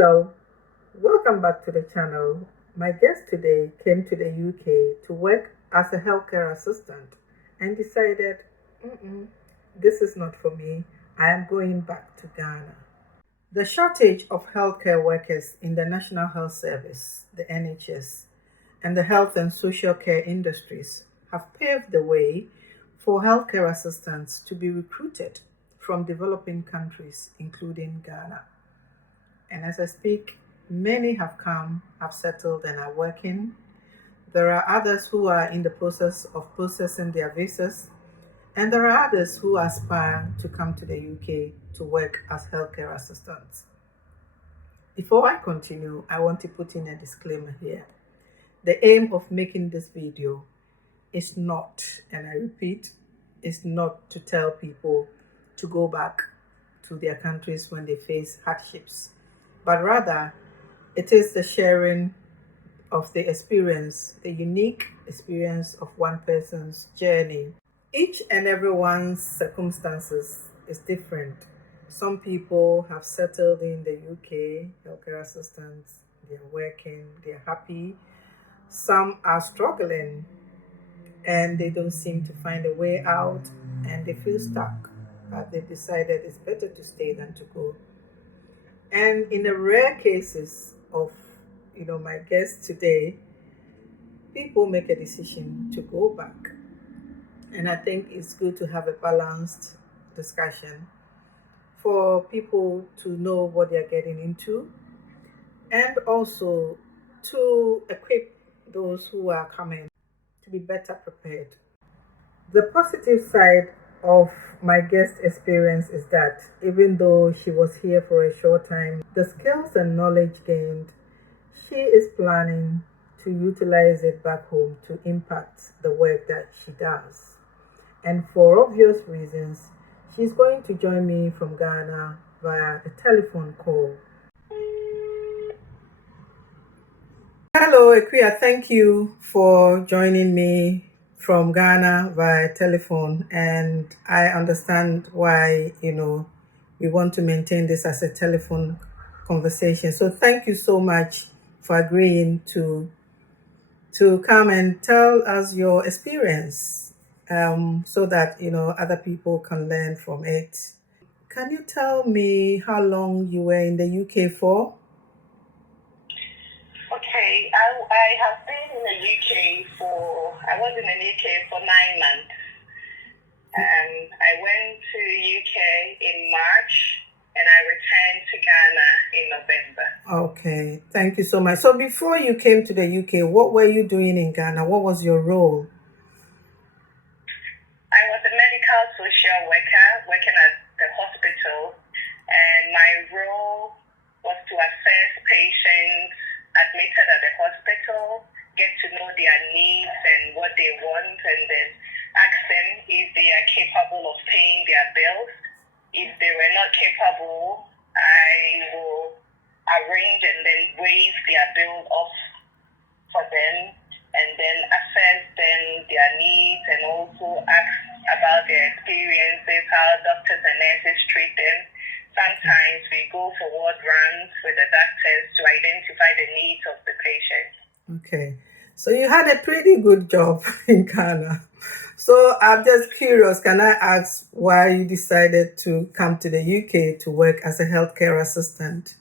Hello, welcome back to the channel. My guest today came to the UK to work as a healthcare assistant and decided, this is not for me. I am going back to Ghana. The shortage of healthcare workers in the National Health Service, the NHS, and the health and social care industries have paved the way for healthcare assistants to be recruited from developing countries, including Ghana. And as I speak, many have come, have settled, and are working. There are others who are in the process of processing their visas, and there are others who aspire to come to the UK to work as healthcare assistants. Before I continue, I want to put in a disclaimer here. The aim of making this video is not, and I repeat, is not to tell people to go back to their countries when they face hardships, but rather it is the sharing of the experience, the unique experience of one person's journey. Each and everyone's circumstances is different. Some people have settled in the UK, healthcare assistants, they're working, they're happy. Some are struggling and they don't seem to find a way out and they feel stuck, but they've decided it's better to stay than to go. And in the rare cases of, my guest today, people make a decision to go back. And I think it's good to have a balanced discussion for people to know what they're getting into and also to equip those who are coming to be better prepared. The positive side of my guest experience is that even though she was here for a short time, the skills and knowledge gained, she is planning to utilize it back home to impact the work that she does. And for obvious reasons, she's going to join me from Ghana via a telephone call. Hello, Akua. Thank you for joining me from Ghana via telephone. And I understand why, we want to maintain this as a telephone conversation. So thank you so much for agreeing to come and tell us your experience so that, other people can learn from it. Can you tell me how long you were in the UK for? Okay, I have been in the UK I was in the UK for 9 months. I went to UK in March and I returned to Ghana in November. Okay, thank you so much. So before you came to the UK, what were you doing in Ghana? What was your role? I was a medical social worker working at the hospital, and my role was to assess patients admitted at the hospital, get to know their needs and what they want, and then ask them if they are capable of paying their bills. If they were not capable, I will arrange and then waive their bill off for them, and then assess them their needs and also ask about their experiences, how doctors and nurses treat them. Sometimes we go for ward runs with the doctors to identify the needs of the patient. Okay, so you had a pretty good job in Ghana. So I'm just curious, can I ask why you decided to come to the UK to work as a healthcare assistant?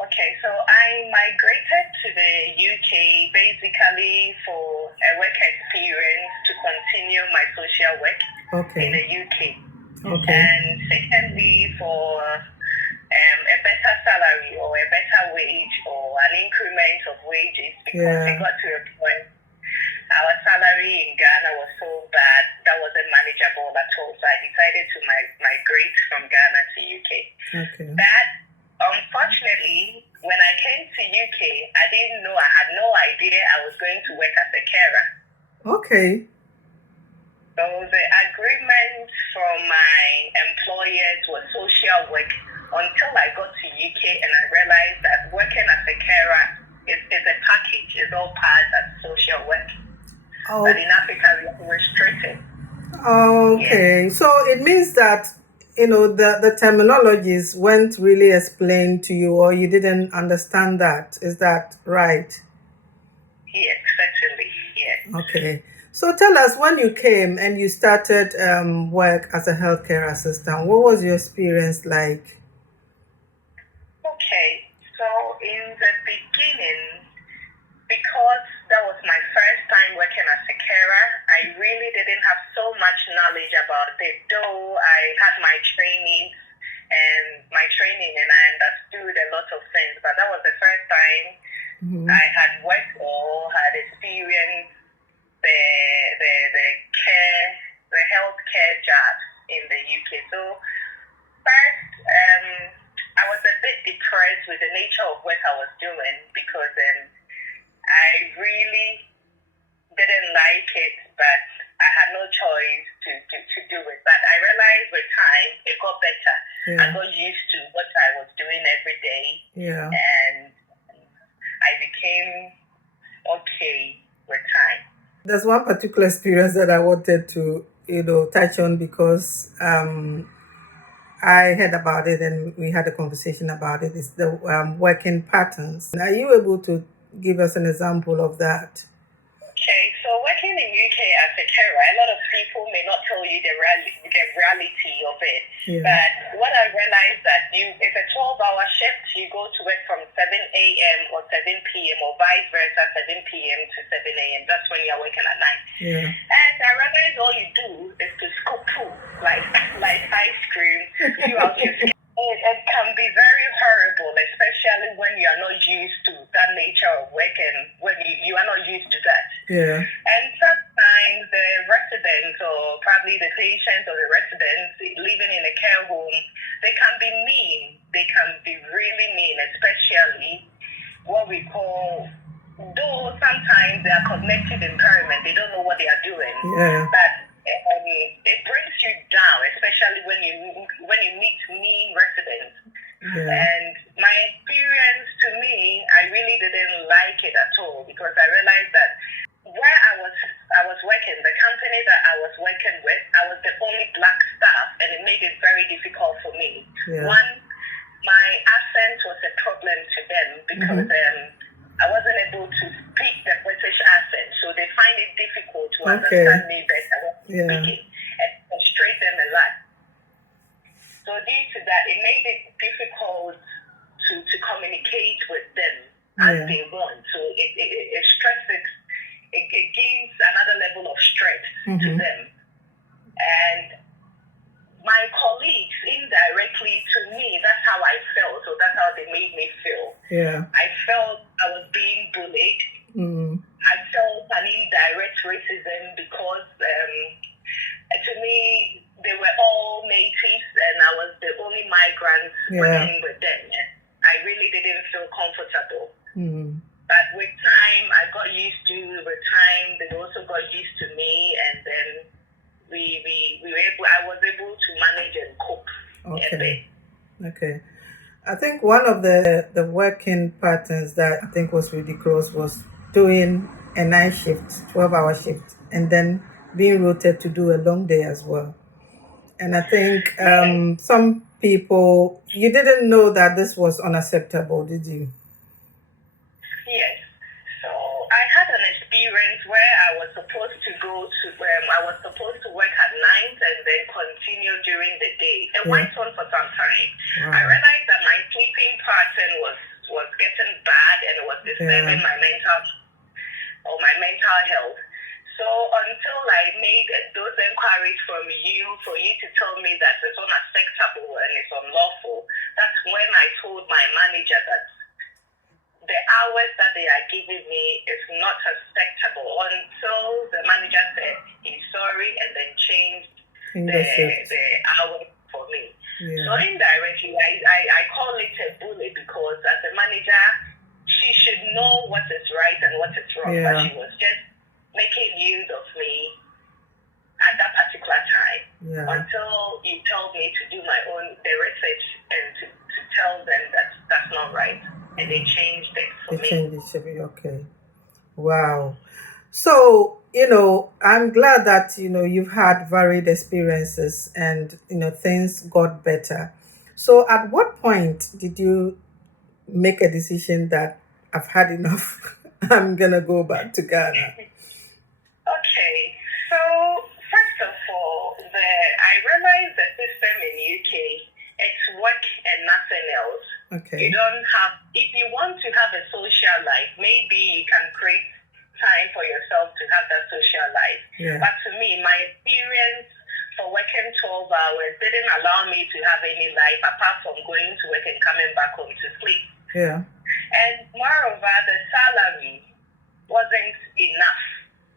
Okay, so I migrated to the UK basically for a work experience to continue my social work in the UK. Okay. And secondly, for a better salary or a better wage or an increment of wages, because it got to a point our salary in Ghana was so bad that wasn't manageable at all. So I decided to migrate from Ghana to UK. Okay. But unfortunately, when I came to UK, I had no idea I was going to work as a carer. Okay. So the agreement from my employers was social work until I got to UK and I realized that working as a carer is a package. It's all part of social work. But in Africa, we are restricted. Okay. Yeah. So it means that the terminologies weren't really explained to you, or you didn't understand that. Is that right? Yes, certainly, yes. Okay. So tell us, when you came and you started work as a healthcare assistant, what was your experience like? Okay, so in the beginning, because that was my first time working as a carer, I really didn't have so much knowledge about it, though I had my training and I understood a lot of things, but that was the first time I had worked or had experienced the healthcare jobs in the UK. So first, I was a bit depressed with the nature of what I was doing because I really didn't like it, but I had no choice to do it. But I realized with time it got better. Yeah. I got used to what I was doing every day. Yeah. And I became okay with time. There's one particular experience that I wanted to, touch on because I heard about it and we had a conversation about it. It's the working patterns. Are you able to give us an example of that? Okay, so working in UK as a carer, a lot of people may not tell you the reality of it. Yeah. But what I realized that it's a 12-hour shift. You go to work from 7 a.m. or 7 p.m. or vice versa, 7 p.m. to 7 a.m. That's when you're working at night. Yeah. And I realized all you do is to scoop food, like ice cream, throughout your skin. It can be very horrible, especially when you are not used to that nature of work and when you are not used to that. Yeah. And sometimes the residents or probably the patients or the residents living in a care home, they can be mean. They can be really mean, especially what we call, though sometimes they are cognitive impairment, they don't know what they are doing. Yeah. But it brings you down, especially when you meet mean residents. Yeah. And my experience, to me, I really didn't like it at all because I realized that where I was working, the company that I was working with, I was the only black staff, and it made it very difficult for me. Yeah. One, my accent was a problem to them because I wasn't able to speak the British accent, so they find it difficult to understand me better speaking and frustrate them a lot. So due to that, it made it difficult to communicate with them as they want. So it stresses, it gives another level of stress to them. And my colleagues, indirectly to me, that's how I felt. So that's how they made me feel. Yeah. I felt I was being bullied. I felt an indirect racism because to me, they were all natives and I was the only migrant working with them. I really didn't feel comfortable. But with time, I got used to. With time, they also got used to me, and then I was able to manage and cope. Okay. I think one of the working patterns that I think was ridiculous was doing a night shift, 12-hour shift, and then being rotated to do a long day as well. And I think some people, you didn't know that this was unacceptable, did you? Yes. So I had an experience where I was supposed to work at night and then continue during the day. It went on for some time. Wow. I realized that my sleeping pattern was getting bad and it was disturbing my mental health. So until I made those inquiries from you, for you to tell me that it's unacceptable and it's unlawful, that's when I told my manager that the hours that they are giving me is not acceptable, until the manager said he's sorry and then changed the hours for me. Yeah. So indirectly, I call it a bully because as a manager, she should know what is right and what is wrong, but she was just making use of me at that particular time until you told me to do my own research and to tell them that that's not right. And they changed it for me. Okay. Wow. So, I'm glad that, you've had varied experiences and, things got better. So, at what point did you make a decision that I've had enough? I'm going to go back to Ghana. Okay, so first of all, I realized the system in UK, it's work and nothing else. Okay. You don't have, if you want to have a social life, maybe you can create time for yourself to have that social life. Yeah. But to me, my experience for working 12 hours didn't allow me to have any life apart from going to work and coming back home to sleep. Yeah. And moreover, the salary wasn't enough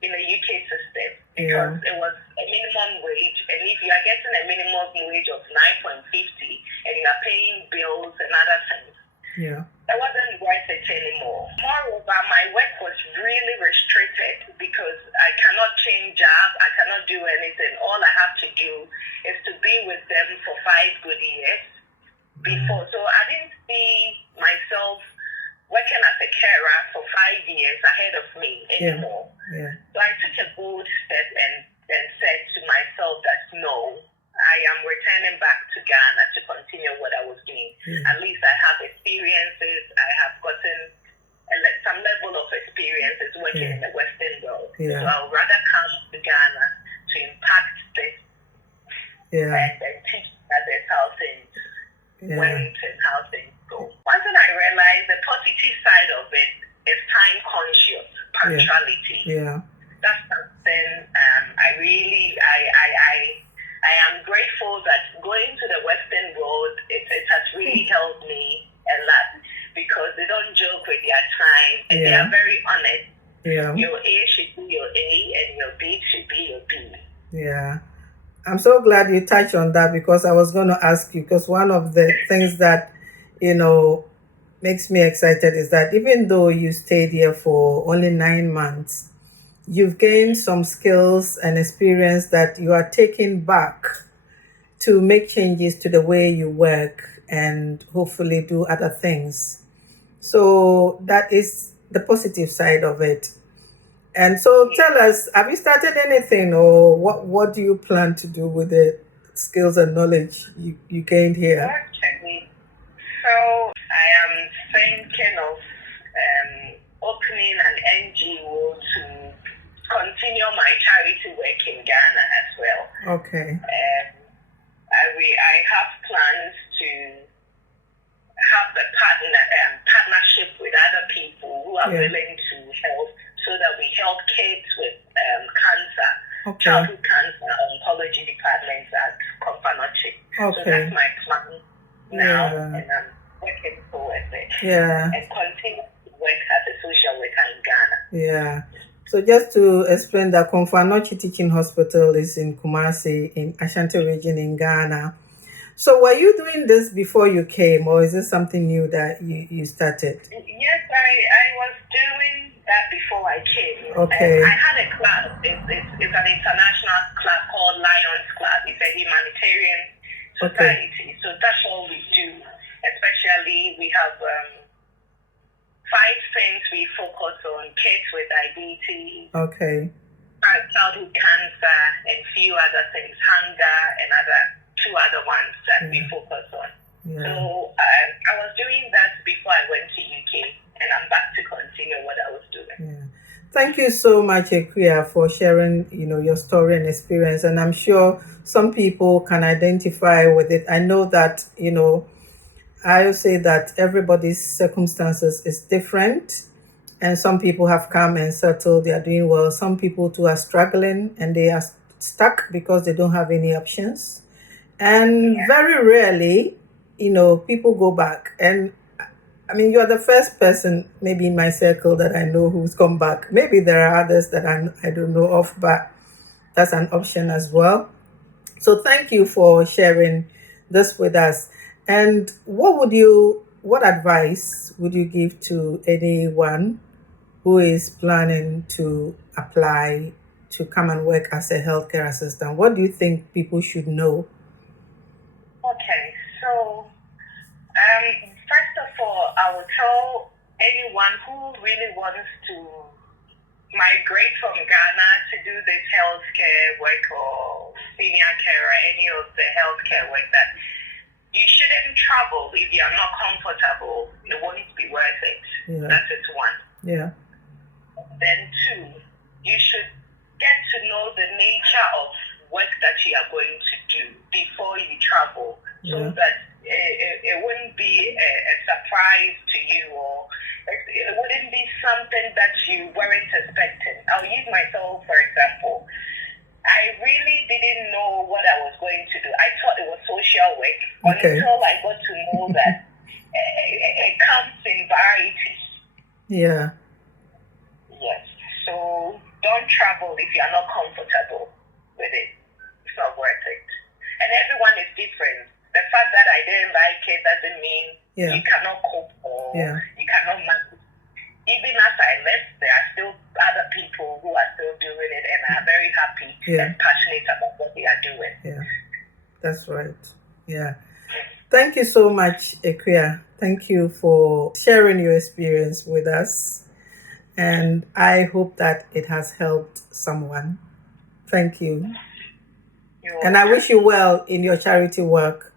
in the UK system because it was a minimum wage, and if you are getting a minimum wage of 9.50 and you are paying bills and other things, it wasn't worth it anymore. Moreover, my work was really restricted because I cannot change job, I cannot do anything. All I have to do is to be with them for 5 good years before. So I didn't see myself working as a carer for 5 years ahead of me anymore. Yeah. So I took a bold step and said to myself that no, I am returning back to Ghana to continue what I was doing. At least I have experiences, I have gotten some level of experiences working in the Western world. So I would rather come to Ghana to impact this and teach others how things went and how things go. One thing I realized, the positive side of it is time conscious, punctuality. That's something I am grateful that going to the Western world, it has really helped me a lot because they don't joke with their time and they are very honest. Your A should be your A and your B should be your B. Yeah. I'm so glad you touched on that because I was going to ask you, because one of the things that, makes me excited is that even though you stayed here for only 9 months, you've gained some skills and experience that you are taking back to make changes to the way you work and hopefully do other things. So that is the positive side of it. And so tell us, have you started anything or what do you plan to do with the skills and knowledge you gained here? Actually, so I am thinking of opening an NGO to continue my charity work in Ghana as well. Okay. I have plans to have a partnership with other people who are willing to help so that we help kids with cancer, childhood cancer oncology departments at Confanoche. So that's my plan now, and I'm working towards it. And continue to work as a social worker in Ghana. So just to explain that Confanoche Teaching Hospital is in Kumasi in Ashanti region in Ghana. So were you doing this before you came, or is this something new that you started? Yes, I was doing that before I came. Okay. I had a club. It's an international club called Lions Club. It's a humanitarian society. So that's all we do. Especially we have 5 things we focus on: kids with diabetes, childhood cancer, and few other things, hunger, and 2 other ones that we focus on. So I was doing that before I went to UK, and I'm back to continue what I was doing. Thank you so much, Akua, for sharing, your story and experience. And I'm sure some people can identify with it. I know that, I say that everybody's circumstances is different. And some people have come and settled, they are doing well. Some people too are struggling and they are stuck because they don't have any options. And very rarely, people go back. And I mean, you're the first person maybe in my circle that I know who's come back. Maybe there are others that I don't know of, but that's an option as well. So thank you for sharing this with us. And what advice would you give to anyone who is planning to apply to come and work as a healthcare assistant? What do you think people should know? Okay, so first of all, I will tell anyone who really wants to migrate from Ghana to do this healthcare work or senior care or any of the healthcare work, that you shouldn't travel if you're not comfortable. It won't be worth it. Yeah. That is one. Yeah. Then two, you should get to know the nature of work that you are going to do before you travel, so that it wouldn't be a surprise to you, or it wouldn't be something that you weren't expecting. I'll use myself for example. I really didn't know what I was going to do. I thought it was social work until I got to know that it comes in varieties. Yeah. Yes. So don't travel if you're not comfortable with it. It's not worth it. And everyone is different. The fact that I didn't like it doesn't mean you cannot cope or you cannot manage. Even as I left, there are still other people who are still doing it and are very happy and passionate about what they are doing. Yeah, that's right. Yeah. Thank you so much, Akua. Thank you for sharing your experience with us. And I hope that it has helped someone. Thank you. And I wish you well in your charity work.